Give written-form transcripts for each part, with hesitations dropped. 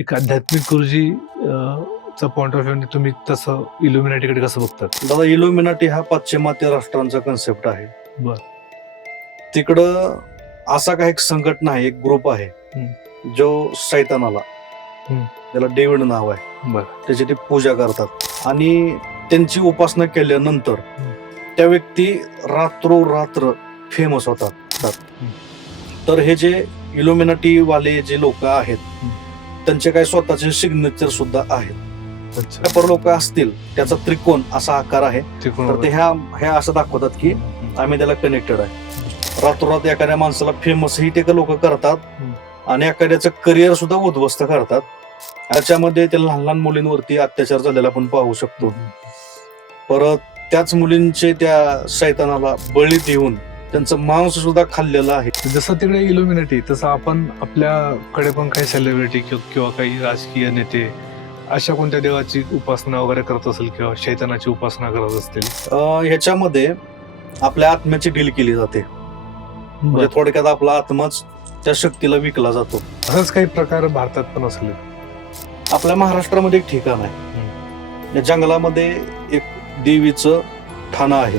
एक आध्यात्मिक गुरुजी चा पॉइंट ऑफ व्ह्यू तुम्ही तसं इल्युमिनाटीकडे कसं बघतात? दादा, इल्युमिनाटी हा पाश्चिमात्य राष्ट्रांचा कन्सेप्ट आहे. बर. तिकडं असा काही एक संघटना आहे, एक ग्रुप आहे जो सैतानाला, हम्म. त्याला डेव्हिड नाव आहे, बर. त्याची ते पूजा करतात आणि त्यांची उपासना केल्यानंतर त्या व्यक्ती रात्रोरात्र फेमस होतात. तर हे जे इल्युमिनाटी वाले जे लोक आहेत त्यांचे काही स्वतःचे सिग्नेचर सुद्धा आहेत. अच्छा. लोक असतील त्याचा त्रिकोण असा आकार आहे. तर ते ह्या असं दाखवतात की आम्ही त्याला कनेक्टेड आहे. रातोरात एखाद्या माणसाला फेमसही ते लोक करतात आणि एखाद्याचं करिअर सुद्धा उद्ध्वस्त करतात. त्याच्यामध्ये ते लहान लहान मुलींवरती अत्याचार झालेला आपण पाहू शकतो. परत त्याच मुलींचे त्या सैतानाला बळी देऊन त्यांचं मांस सुद्धा खाल्लेलं आहे. जसं तिकडे इल्युमिनाटी तसं आपण आपल्याकडे पण काही सेलिब्रिटी किंवा काही राजकीय नेते अशा कोणत्या देवाची उपासना वगैरे करत असेल किंवा शैतानाची उपासना करत असतील? ह्याच्यामध्ये आपल्या आत्म्याची डील केली जाते. म्हणजे थोडक्यात आपला आत्माच त्या शक्तीला विकला जातो. असंच काही प्रकार भारतात पण असेल. आपल्या महाराष्ट्रामध्ये एक ठिकाण आहे, या जंगलामध्ये एक देवीचं ठाणं आहे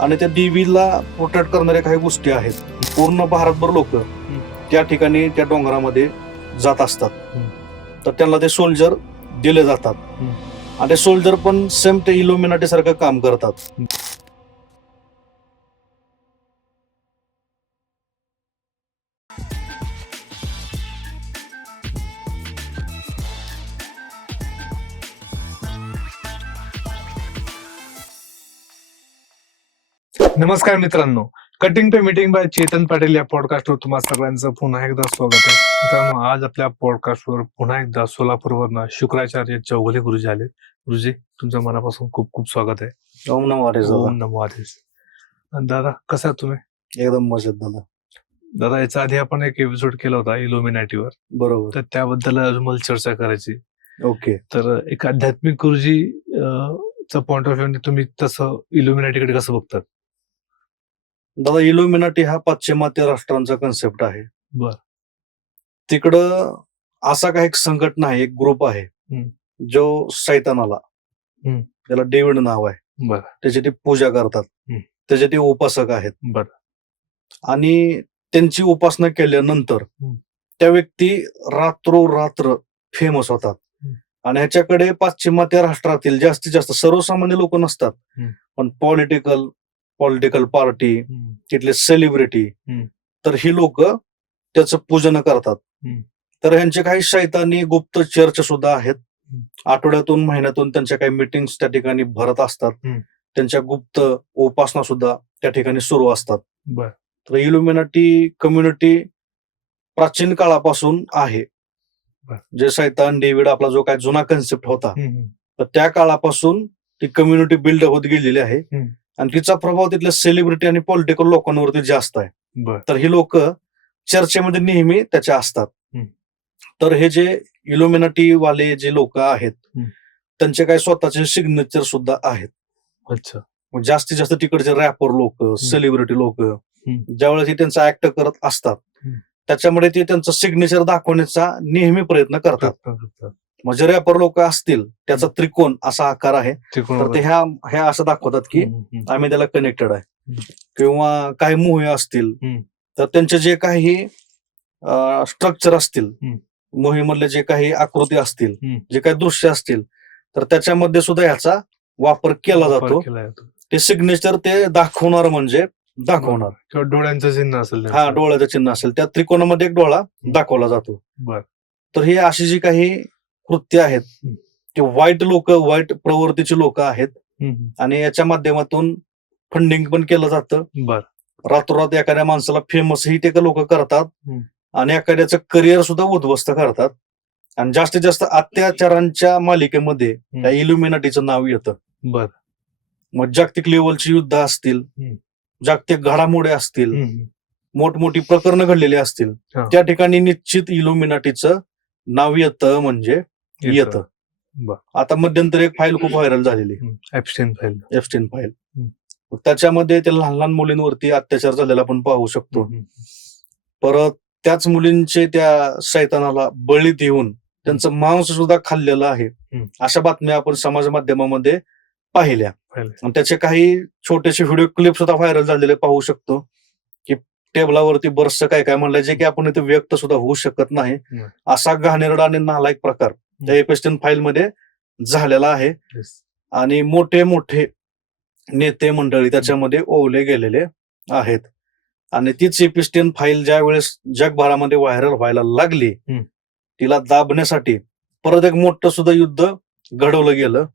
आणि त्या देवीला प्रोटेक्ट करणाऱ्या काही गोष्टी आहेत. पूर्ण भारतभर लोक त्या ठिकाणी त्या डोंगरामध्ये जात असतात. तर त्यांना ते सोल्जर दिले जातात आणि ते सोल्जर पण सेम ते इल्युमिनाटी सारखं काम करतात. नमस्कार मित्रांनो, cutting pay meeting by Chetan Patil या पॉडकास्टवर तुम्हा सगळ्यांचं पुन्हा एकदा स्वागत आहे. मित्रांनो, आज आपल्या पॉडकास्टवर पुन्हा एकदा सोलापूरवरनं शुक्राचार्य चौगुले गुरुजी आले. गुरुजी, तुमचं मनापासून खूप खूप स्वागत आहे. ओम नमो हरेश दादा. ओम नमो हरेश. दादा, कसं आहे तुम्ही? एकदम मजेत दादा. दादा, याच्या आधी आपण एक एपिसोड केला होता इल्युमिनाटीवर, बरोबर. तर त्याबद्दल अजून मला चर्चा करायची. ओके. तर एक आध्यात्मिक गुरुजी चा पॉइंट ऑफ व्ह्यू तुम्ही तसं इल्युमिनाटीकडे कसं बघतात? दादा, इल्युमिनाटी हा पाश्चिमात्य राष्ट्रांचा कन्सेप्ट आहे. बर. तिकडं असा काही एक संघटना आहे, एक ग्रुप आहे जो सैतानाला, त्याला डेव्हिड नाव आहे, बर, त्याची ते पूजा करतात. त्याचे ते उपासक आहेत. बर. आणि त्यांची उपासना केल्यानंतर त्या व्यक्ती रात्रोरात्र फेमस होतात. आणि ह्याच्याकडे पाश्चिमात्य राष्ट्रातील जास्तीत जास्त सर्वसामान्य लोक नसतात, पण पॉलिटिकल पार्टी, तिथले सेलिब्रिटी, तर ही लोक त्याचं पूजन करतात. तर ह्यांचे काही शैतानी गुप्त चर्च सुद्धा आहेत. आठवड्यातून महिन्यातून त्यांच्या काही मीटिंग्स त्या ठिकाणी भरत असतात. त्यांच्या गुप्त उपासना सुद्धा त्या ठिकाणी सुरू असतात. तर इल्युमिनाटी कम्युनिटी प्राचीन काळापासून आहे. जे सैतान डेव्हिड आपला जो काय जुना कन्सेप्ट होता, तर त्या काळापासून ती कम्युनिटी बिल्ड होत गेलेली आहे आणि तिचा प्रभाव तिथल्या सेलिब्रिटी आणि पॉलिटिकल लोकांवरती जास्त आहे. तर ही लोक चर्चेमध्ये नेहमी त्याच्या असतात. तर हे जे इल्युमिनाटी वाले जे लोक आहेत त्यांचे काही स्वतःचे सिग्नेचर सुद्धा आहेत. अच्छा. जास्तीत जास्त तिकडचे रॅपर लोक, सेलिब्रिटी लोक ज्यावेळेस ते त्यांचा ऍक्ट करत असतात त्याच्यामध्ये ते त्यांचं सिग्नेचर दाखवण्याचा नेहमी प्रयत्न करतात. म्हणजे रॅपर लोक असतील त्याचा त्रिकोण असा आकार आहे. तर ते ह्या असं दाखवतात की आम्ही त्याला कनेक्टेड आहे. किंवा काही मोहे असतील तर त्यांचे जे काही स्ट्रक्चर असतील, मोहीमधले जे काही आकृती असतील, जे काही दृश्य असतील, तर त्याच्यामध्ये सुद्धा ह्याचा वापर केला जातो. ते सिग्नेचर ते दाखवणार म्हणजे दाखवणार. किंवा डोळ्यांचं चिन्ह असेल. हा, डोळ्याचं चिन्ह असेल. त्या त्रिकोणामध्ये एक डोळा दाखवला जातो. तर हे अशी जी काही कृत्य आहेत ते वाईट प्रवृत्तीची लोक आहेत आणि याच्या माध्यमातून फंडिंग पण केलं जातं. रातोरात एखाद्या माणसाला फेमसही ते लोक करतात आणि एखाद्याचं करिअर सुद्धा उद्ध्वस्त करतात. आणि जास्तीत जास्त अत्याचारांच्या मालिकेमध्ये त्या इल्युमिनाटीचं नाव येतं. मग जागतिक लेवलची युद्ध असतील, जागतिक घडामोडी असतील, मोठमोठी प्रकरणं घडलेली असतील, त्या ठिकाणी निश्चित इल्युमिनाटीचं नाव येतं म्हणजे येतं. आता मध्यंतरी एक फाईल खूप व्हायरल झालेली, एप्स्टीन फाईल. त्याच्यामध्ये ते लहान लहान मुलींवरती अत्याचार झालेला आपण पाहू शकतो. परत त्याच मुलींचे त्या शैतानाला बळी देऊन त्यांचं मांस सुद्धा खाल्लेलं आहे. अशा बातम्या आपण समाज माध्यमामध्ये पाहिल्या. आणि त्याचे काही छोटेसे व्हिडिओ क्लिप सुद्धा व्हायरल झालेले पाहू शकतो, की टेबलावरती बरंचसं काय काय म्हणलं जे की आपण इथे व्यक्त सुद्धा होऊ शकत नाही. असा घाणेरडा आणि नालायक प्रकार त्या एपिस्टन फाईल मध्ये झालेला आहे. आणि मोठे मोठे नेते मंडळी त्याच्यामध्ये ओवले गेलेले आहेत. आणि तीच एपिस्टन फाईल ज्या वेळेस जगभरामध्ये व्हायरल व्हायला लागली, तिला दाबण्यासाठी परत एक मोठं सुद्धा युद्ध घडवलं गेलं,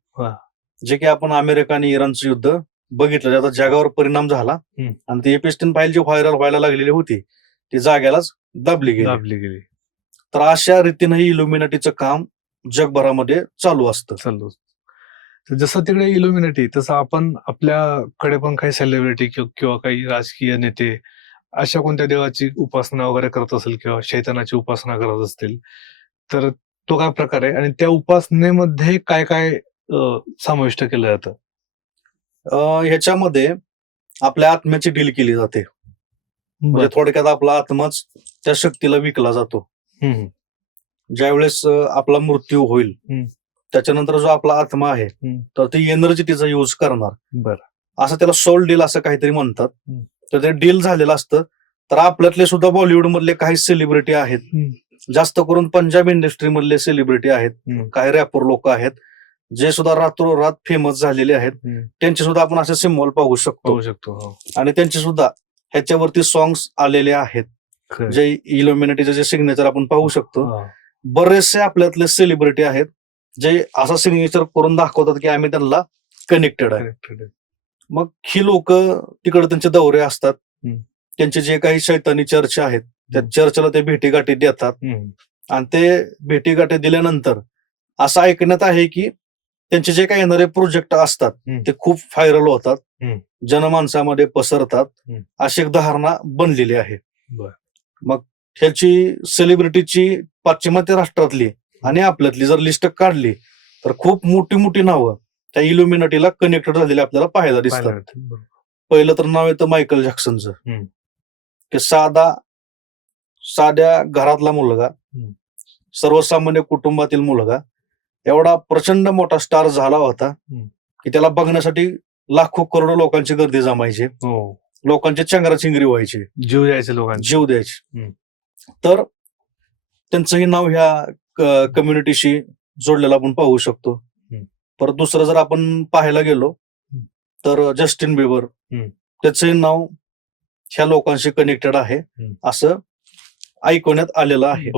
जे की आपण अमेरिका आणि इराणचं युद्ध बघितलं, ज्याचा जगावर परिणाम झाला. आणि ती एपिस्टन फाईल जी व्हायरल व्हायला लागलेली होती ती जाग्यालाच दाबली गेली. तर अशा रीतीने ही इल्युमिनाटीचं काम जगभरामध्ये चालू असतं. जसं तिकडे इल्युमिनाटी तसं आपण आपल्याकडे पण काही सेलिब्रिटी किंवा काही राजकीय नेते अशा कोणत्या देवाची उपासना वगैरे करत असेल किंवा शैतानाची उपासना करत असतील, तर तो काय प्रकार आहे आणि त्या उपासनेमध्ये काय काय समाविष्ट केलं जातं? ह्याच्यामध्ये आपल्या आत्म्याची डील केली जाते. म्हणजे थोडक्यात आपला आत्माच त्या शक्तीला विकला जातो. ज्यावेळेस आपला मृत्यू होईल त्याच्यानंतर जो आपला आत्मा आहे तर ती एनर्जी तिचा युज करणार. असं त्याला सोल डील असं काहीतरी म्हणतात. तर ते डील झालेलं असतं. तर आपल्यातले सुद्धा बॉलिवूड मधले काही सेलिब्रिटी आहेत, जास्त करून पंजाब इंडस्ट्री मधले सेलिब्रिटी आहेत, काही रॅपर लोक आहेत जे सुद्धा रात्रोरात फेमस झालेले आहेत. त्यांचे सुद्धा आपण असे सिम्बॉल पाहू शकतो. आणि त्यांचे सुद्धा ह्याच्यावरती सॉंग्स आलेले आहेत, जे इल्युमिनाटीचे जे सिग्नेचर आपण पाहू शकतो. बरेचसे आपल्यातले सेलिब्रिटी आहेत जे असा सिग्नेचर करून दाखवतात की आम्ही त्यांना कनेक्टेड आहे. मग ही लोक तिकडे त्यांचे दौरे असतात, त्यांचे जे काही शैतानी चर्च आहेत त्या चर्चला ते भेटीगाठी देतात. आणि ते भेटीगाठी दिल्यानंतर असं ऐकण्यात आहे की त्यांचे जे काही येणारे प्रोजेक्ट असतात ते खूप व्हायरल होतात, जनमानसामध्ये पसरतात, अशी एक धारणा बनलेली आहे. मग ह्याची सेलिब्रिटीची पाश्चिमात्य राष्ट्रातली आणि आपल्यातली जर लिस्ट काढली तर खूप मोठी मोठी नावं त्या इल्युमिनाटीला कनेक्टेड झालेली आपल्याला पाहायला दिसतात. पहिलं तर नाव येतं मायकल जॅक्सनचं, की साध्या घरातला मुलगा, सर्वसामान्य कुटुंबातील मुलगा एवढा प्रचंड मोठा स्टार झाला होता की त्याला बघण्यासाठी लाखो करोडो लोकांची गर्दी जमायची, लोकांची चंगराचिंगरी व्हायची, जीव द्यायचे. तर त्यांचंही नाव ह्या कम्युनिटीशी जोडलेलं आपण पाहू शकतो. परत दुसरं जर आपण पाहायला गेलो तर जस्टिन बिबर, त्याचंही नाव ह्या लोकांशी कनेक्टेड आहे असं ऐकवण्यात आलेलं आहे.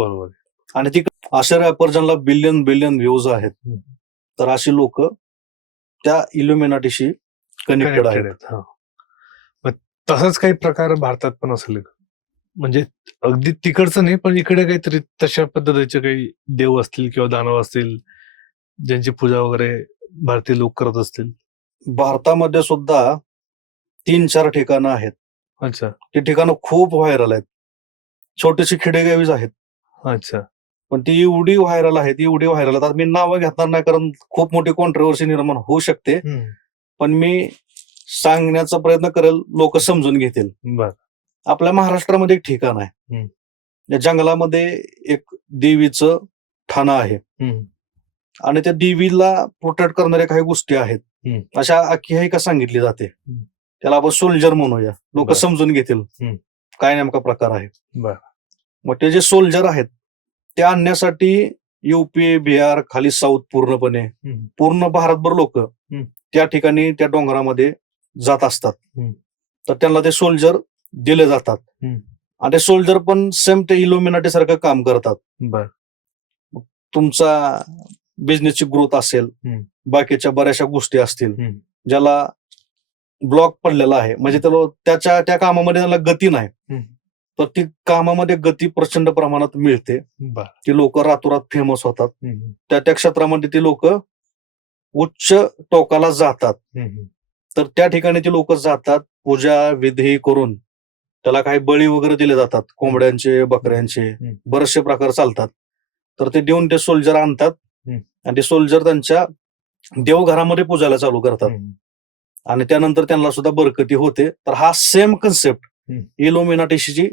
आणि ती अशा रॅपर ज्यांना बिलियन व्ह्यूज आहेत, तर अशी लोक त्या इल्युमिनाटीशी कनेक्टेड आहेत. तसाच काही प्रकार भारतात पण असेल, म्हणजे अगदी तिकडचं नाही पण इकडे काहीतरी तशा पद्धतीचे काही देव असतील किंवा दानव असतील ज्यांची पूजा वगैरे भारतीय लोक करत असतील? भारतामध्ये सुद्धा 3-4 ठिकाणं आहेत. अच्छा. ती ठिकाणं खूप व्हायरल आहेत, छोटीशी खेडेगावीच आहेत. अच्छा. पण ती एवढी व्हायरल आहेत. आता मी नावं घेणार नाही कारण खूप मोठी कॉन्ट्रोवर्सी निर्माण होऊ शकते, पण मी सांगण्याचा प्रयत्न करेल, लोक समजून घेतील. आपल्या महाराष्ट्रामध्ये एक ठिकाण आहे, या जंगलामध्ये एक देवीचं ठाणं आहे आणि त्या देवीला प्रोटेक्ट करणाऱ्या काही गोष्टी आहेत. अशा आख्यायिका सांगितली जाते, त्याला आपण सोल्जर म्हणूया, लोक समजून घेतील काय नेमका प्रकार आहे. मग ते जे सोल्जर आहेत ते आणण्यासाठी युपी, बिहार, खाली साऊथ पूर्ण भारतभर लोक त्या ठिकाणी त्या डोंगरामध्ये जात असतात. तर त्यांना ते सोल्जर दिले जातात आणि ते सोल्जर पण सेम ते इल्युमिनाटी सारखं काम करतात. तुमचा बिझनेसची ग्रोथ असेल, बाकीच्या बऱ्याचशा गोष्टी असतील, ज्याला ब्लॉक पडलेला आहे, म्हणजे त्याला त्या कामामध्ये त्याला गती नाही, तर ती कामामध्ये गती प्रचंड प्रमाणात मिळते. ती लोक रातोरात फेमस होतात. त्या क्षेत्रामध्ये ती लोक उच्च टोकाला जातात. तर त्या ठिकाणी ती लोक जातात, पूजा विधी करून त्याला काही बळी वगैरे दिले जातात, कोंबड्यांचे, बकऱ्यांचे, बरेचसे प्रकार चालतात. तर ते देऊन ते सोल्जर आणतात आणि ते सोल्जर त्यांच्या देवघरामध्ये पूजायला चालू करतात आणि त्यानंतर त्यांना सुद्धा बरकती होते. तर हा सेम कन्सेप्ट इल्युमिनाटीशी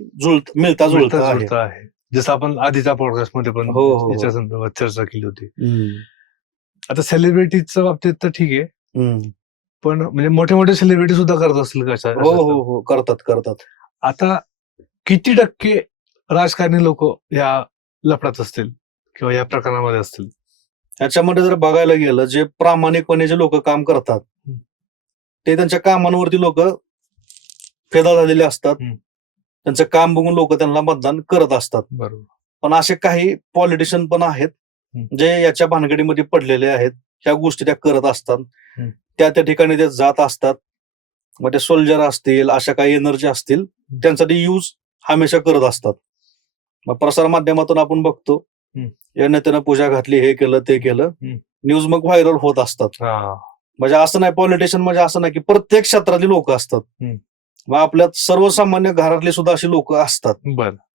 मिळता जुळता आहे. आहे. जसं आपण आधीच्या पॉडकास्ट मध्ये पण हो. याच्या संदर्भात चर्चा केली होती. हम्म. आता सेलिब्रिटीच्या बाबतीत तर ठीक आहे, हम्म. पण म्हणजे मोठे मोठे सेलिब्रिटी सुद्धा करत असतील कशा हो करतात. आता किती टक्के राजकारणी लोक या लफड्यात असतील किंवा या प्रकरणामध्ये असतील? ह्याच्यामध्ये जर बघायला गेलं, जे प्रामाणिकपणे जे लोक काम करतात ते त्यांच्या कामांवरती लोक फेदा झालेले असतात. त्यांचं काम बघून लोक त्यांना मतदान करत असतात. बरोबर. पण असे काही पॉलिटिशियन पण आहेत जे याच्या भानगडीमध्ये पडलेले आहेत. ह्या गोष्टी त्या करत असतात. त्या ठिकाणी ते जात असतात. मग ते सोल्जर असतील, अशा काही एनर्जी असतील, त्यांचा ते यूज हमेशा करत असतात. मग प्रसार माध्यमातून आपण बघतो, या नेत्यानं पूजा घातली, हे केलं ते केलं, न्यूज मग व्हायरल होत असतात. म्हणजे असं नाही, पॉलिटिशियन म्हणजे असं नाही की प्रत्येक क्षेत्रातली लोक असतात. मग आपल्यात सर्वसामान्य घरातले सुद्धा अशी लोक असतात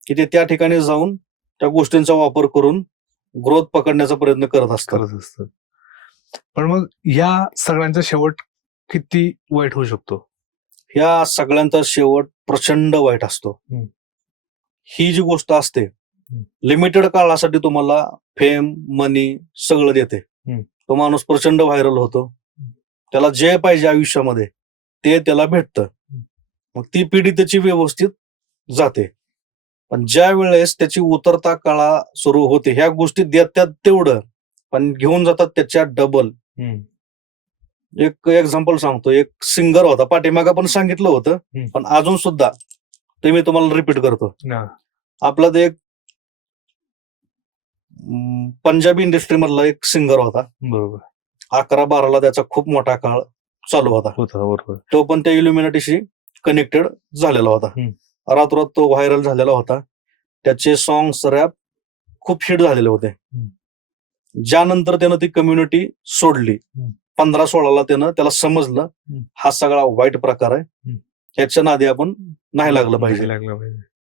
की ते त्या ठिकाणी जाऊन त्या गोष्टींचा वापर करून ग्रोथ पकडण्याचा प्रयत्न करत असतात. पण मग या सगळ्यांचा शेवट किती वाईट होऊ शकतो? ह्या सगळ्यांचा शेवट प्रचंड वाईट असतो. ही जी गोष्ट असते, लिमिटेड काळासाठी तुम्हाला फेम, मनी सगळं देते. तो माणूस प्रचंड व्हायरल होतो, त्याला जे पाहिजे आयुष्यामध्ये ते त्याला भेटतं. मग ती पिढी त्याची व्यवस्थित जाते. पण ज्या वेळेस त्याची उतरता काळा सुरू होते, ह्या गोष्टी देतात तेवढं, पण घेऊन जातात त्याच्या डबल. एक एक्झाम्पल सांगतो. एक सिंगर होता, पाठीमागं पण सांगितलं होतं, पण अजून सुद्धा ते मी तुम्हाला रिपीट करतो. आपला ते एक पंजाबी इंडस्ट्री मधला एक सिंगर होता. बरोबर. 11-12ला त्याचा खूप मोठा काळ चालू होता. बरोबर. तो पण त्या इल्युमिनाटीशी कनेक्टेड झालेला होता. रातोरात तो व्हायरल झालेला होता. त्याचे सॉंग्स, रॅप खूप हिट झालेले होते. ज्यानंतर त्यानं ती कम्युनिटी सोडली, 15-16ला त्याला समजलं हा सगळा वाईट प्रकार आहे, ह्याच्या नादी आपण नाही लागलं पाहिजे.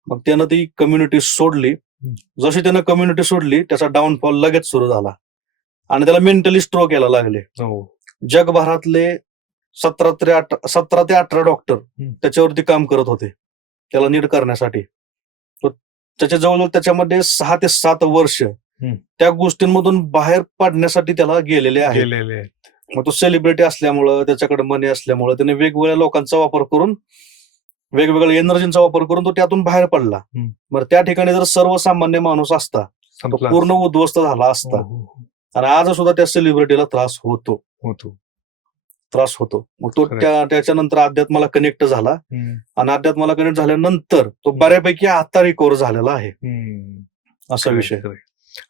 मग त्यानं ती कम्युनिटी सोडली. जशी त्यानं कम्युनिटी सोडली, त्याचा डाऊनफॉल लगेच सुरू झाला आणि त्याला मेंटली स्ट्रोक यायला लागले. जगभरातले 17 ते 18 डॉक्टर त्याच्यावरती काम करत होते त्याला नीट करण्यासाठी. त्याच्या जवळजवळ त्याच्यामध्ये 6 ते 7 वर्ष त्या गोष्टींमधून बाहेर पाडण्यासाठी त्याला गेलेले आहेत. मग तो सेलिब्रिटी असल्यामुळं, त्याच्याकडे मनी असल्यामुळं, त्याने वेगवेगळ्या लोकांचा वापर करून, वेगवेगळ्या एनर्जीचा वापर करून तो त्यातून बाहेर पडला. बरं, त्या ठिकाणी जर सर्वसामान्य माणूस असता तो पूर्ण उद्ध्वस्त झाला असता. आणि आज सुद्धा त्या सेलिब्रिटीला त्रास होतो. मग तो त्याच्यानंतर अध्यात्माला कनेक्ट झाला आणि अध्यात्माला कनेक्ट झाल्यानंतर तो बऱ्यापैकी आता रिकव्हर झालेला आहे. असा विषय.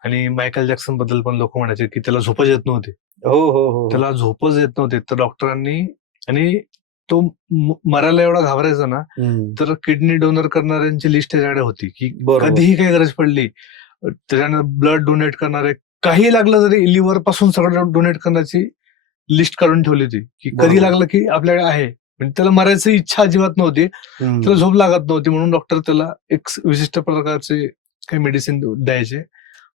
आणि मायकल जॅक्सन बद्दल पण लोक म्हणायचे की त्याला झोपच येत नव्हते. हो. त्याला झोपच येत नव्हते. तर डॉक्टरांनी, आणि तो मरायला एवढा घाबरायचा ना, तर किडनी डोनर करणाऱ्यांची लिस्ट त्याच्याकडे होती की कधीही काही गरज पडली त्याच्यानं ब्लड डोनेट करणारे, काही लागलं तरी लिव्हर पासून सगळं डोनेट करण्याची लिस्ट काढून ठेवली होती की कधी लागलं की आपल्याकडे आहे. म्हणजे त्याला मरायची इच्छा अजिबात नव्हती, त्याला झोप लागत नव्हती, म्हणून डॉक्टर त्याला एक विशिष्ट प्रकारचे काही मेडिसिन द्यायचे.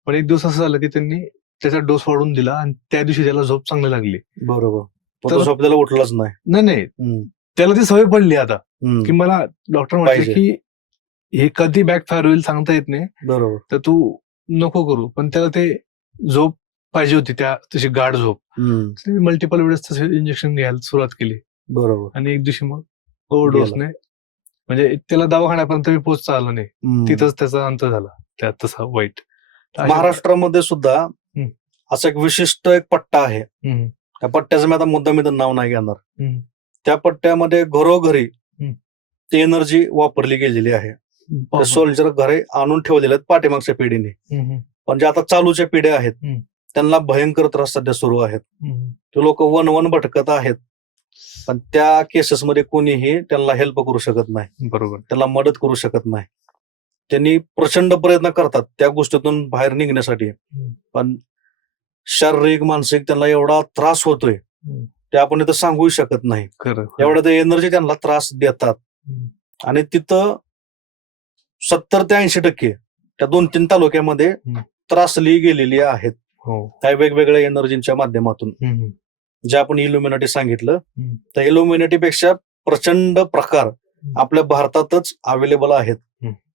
पण एक दिवस असं झालं की त्यांनी त्याचा डोस वाढवून दिला आणि त्या दिवशी त्याला झोप चांगली लागली. बरोबर. त्याला उठलाच नाही, त्याला ती सवय पडली आता की मला डॉक्टर म्हटले की हे कधी बॅकफायर होईल सांगता येत नाही. बरोबर. तर तू नको करू. पण त्याला ते झोप पाहिजे होती, तशी गाढ झोप. मल्टिपल वेळेस तसे इंजेक्शन घ्यायला सुरुवात केली. बरोबर. आणि एक दिवशी मग ओव्हरडोसने, म्हणजे त्याला दवाखान्यापर्यंत पोहोचता आलं नाही, तिथंच त्याचा अंत झाला. त्यात तसा वाईट. महाराष्ट्रामध्ये सुद्धा असा एक विशिष्ट एक पट्टा आहे. त्या पट्ट्याचं मी आता मुद्दाम नाव नाही घेणार. त्या पट्ट्यामध्ये घरोघरी ती एनर्जी वापरली गेलेली आहे. सोल्जर घरे आणून ठेवलेले आहेत पाठीमागच्या पिढीने. पण जे आता चालूच्या पिढ्या आहेत त्यांना भयंकर त्रास सध्या सुरू आहेत. ते लोक वन भटकत आहेत, पण त्या केसेसमध्ये कोणीही त्यांना हेल्प करू शकत नाही. बरोबर. त्यांना मदत करू शकत नाही. त्यांनी प्रचंड प्रयत्न करतात त्या गोष्टीतून बाहेर निघण्यासाठी, पण शारीरिक, मानसिक त्यांना एवढा त्रास होतोय ते आपण इथं सांगू शकत नाही. एवढं ते एनर्जी त्यांना त्रास देतात. आणि तिथं 70 ते 80% त्या 2-3 तालुक्यामध्ये त्रासली गेलेली आहेत. काही वेगवेगळ्या एनर्जीच्या माध्यमातून. जे आपण इल्युमिनाटी सांगितलं, त्या इल्युमिनाटीपेक्षा प्रचंड प्रकार आपल्या भारतातच अवेलेबल आहेत,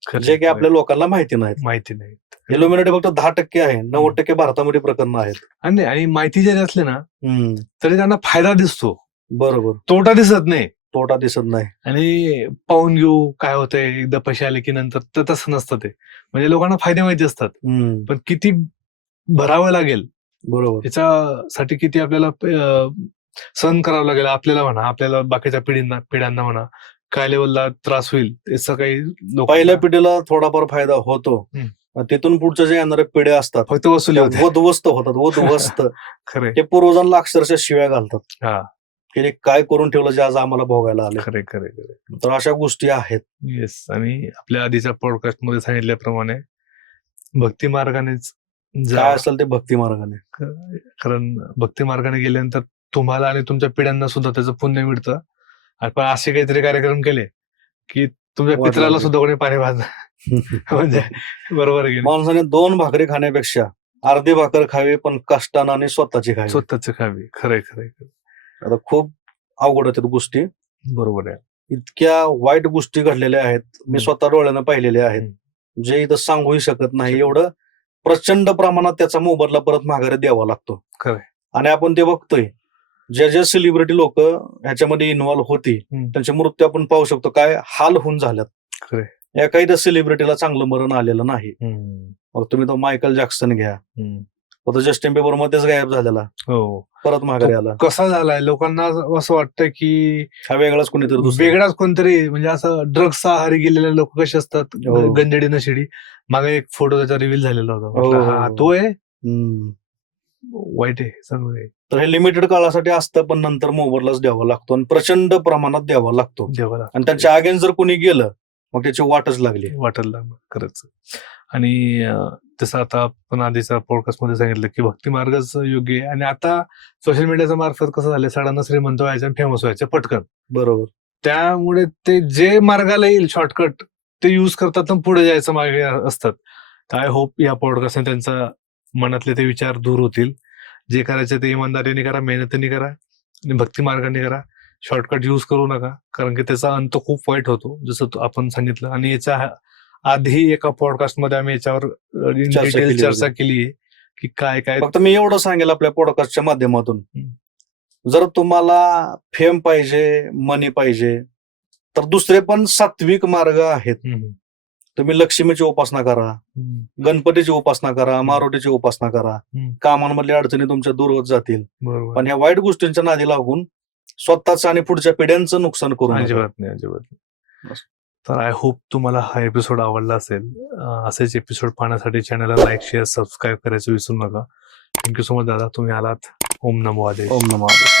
खरं, जे की खरं. आपल्या लोकांना माहिती नाहीत. माहिती नाही. इल्युमिनाटी फक्त 10% आहे, 90% भारतामध्ये प्रकरण आहेत. आणि माहिती जरी असले ना हम्म, तरी त्यांना फायदा दिसतो, बरोबर, तोटा दिसत नाही. तोटा दिसत नाही. आणि पाहून घेऊ काय होतंय, एकदा पैसे आले की नंतर तर तसं नसतं ते. म्हणजे लोकांना फायदे माहिती असतात, हम्म, पण किती भरावं लागेल बरोबर, याच्यासाठी किती आपल्याला सहन करावं लागेल, आपल्याला म्हणा, आपल्याला बाकीच्या पिढ्यांना म्हणा, काय लेवलला त्रास होईल याचं काही पहिल्या पिढीला थोडाफार फायदा होतो. तिथून पुढच्या जे येणाऱ्या पिढ्या असतात फक्त वसुली त्या होते. उद्ध्वस्त होतात, उद्ध्वस्त. खरे ते पूर्वजांना अक्षरशः शिव्या घालतात हा की हे काय करून ठेवलं जे आज आम्हाला भोगायला आले. खरे खरे खरे तर अशा गोष्टी आहेत. येस. आणि आपल्या आधीच्या पॉडकास्ट मध्ये सांगितल्याप्रमाणे भक्ती मार्गानेच जा. काय असेल ते भक्ती मार्गाने. कारण भक्ती मार्गाने गेल्यानंतर तुम्हाला आणि तुमच्या पिढ्यांना सुद्धा त्याचं पुण्य मिळतं. आणि पण असे काहीतरी कार्यक्रम केले की तुमच्या वाट पित्राला लागली. सुद्धा कोणी पाणी म्हणजे बरोबर आहे की नाही? माणसाने 2 भाकरी खाण्यापेक्षा अर्धी भाकर खावी, पण कष्टानं आणि स्वतःची खावी. स्वतःच खावी. खरंय खरंय खरंय. आता खूप अवघड आहेत गोष्टी. बरोबर आहे. इतक्या वाईट गोष्टी घडलेल्या आहेत, मी स्वतः डोळ्यानं पाहिलेल्या आहेत, जे इथं सांगूही शकत नाही. एवढं प्रचंड प्रमाणात त्याचा मोबदला परत माघारी द्यावा लागतो. खरंय. आणि आपण ते बघतोय, ज्या सेलिब्रिटी लोक ह्याच्यामध्ये इन्व्हॉल्व्ह होती त्यांचे मृत्यू आपण पाहू शकतो, काय हाल होऊन झाल्यात. खरंय. एकाही त्या सेलिब्रिटीला चांगलं मरण आलेलं नाही. मग तुम्ही तो मायकल जॅक्सन घ्या, तो जस्टिन बिबर मध्येच गायब झालेला, हो. परत माघारी आला. कसा झालाय, लोकांना असं वाटतं की हा वेगळाच कोणीतरी दुसरा. वेगळाच कोणतरी, म्हणजे असं ड्रग्स आहारी गेलेले लोक कसे असतात, हो. गंजडी नशिडी. मागे एक फोटो त्याचा रिव्हील झालेला होता. हो, म्हटलं, हो, हा हो. तो आहे. हम्म. वाईट आहे सगळं आहे. तर हे लिमिटेड काळासाठी असतं, पण नंतर मोबदलाच द्यावा लागतो आणि प्रचंड प्रमाणात द्यावा लागतो. देवाला आणि त्यांच्या अगेन्स्ट जर कोणी गेलं मग त्याची वाटच लागली. वाटायला लागलं खरंच. आणि जसं आता आपण आधीच्या पॉडकास्ट मध्ये सांगितलं की भक्ती मार्गच योग्य आहे. आणि आता सोशल मीडियाच्या मार्फत कसं झालं, सडांना श्रीमंत व्हायचं आणि फेमस व्हायचं पटकन. बरोबर. त्यामुळे ते जे मार्गाला येईल शॉर्टकट ते युज करतात आणि पुढे जायचं मागे असतात. तर आय होप या पॉडकास्टने त्यांचा मनातले ते विचार दूर होतील. जे करायचं ते इमानदारीने करा, मेहनतीने करा आणि भक्ती मार्गाने करा. शॉर्टकट युज करू नका, कारण की त्याचा अंत खूप वाईट होतो, जसं आपण सांगितलं. आणि याच्या आधी एका पॉडकास्ट मध्ये आम्ही याच्यावर डिटेल चर्चा केली आहे की काय काय. फक्त मी एवढं सांगेल आपल्या पॉडकास्टच्या माध्यमातून, जर तुम्हाला फेम पाहिजे, मनी पाहिजे, तर दुसरे पण सात्विक मार्ग आहेत. तुम्ही लक्ष्मीची उपासना करा, गणपतीची उपासना करा, मारुतीची उपासना करा. कामांमधल्या अडचणी तुमच्या दूर होत जातील. पण ह्या वाईट गोष्टींच्या नादी लागून स्वतःच आणि पुढच्या पिढ्यांचं नुकसान करू नका. अजिबात नाही, अजिबात नाही. तर आय होप तुम्हाला हा एपिसोड आवडला असेल. असेच एपिसोड पाहण्यासाठी चॅनलला लाईक, शेअर, सबस्क्राईब करायचं विसरू नका. थँक्यू सो मच दादा, तुम्ही आलात. ओम नमो आदेश. ओम नमो आदेश.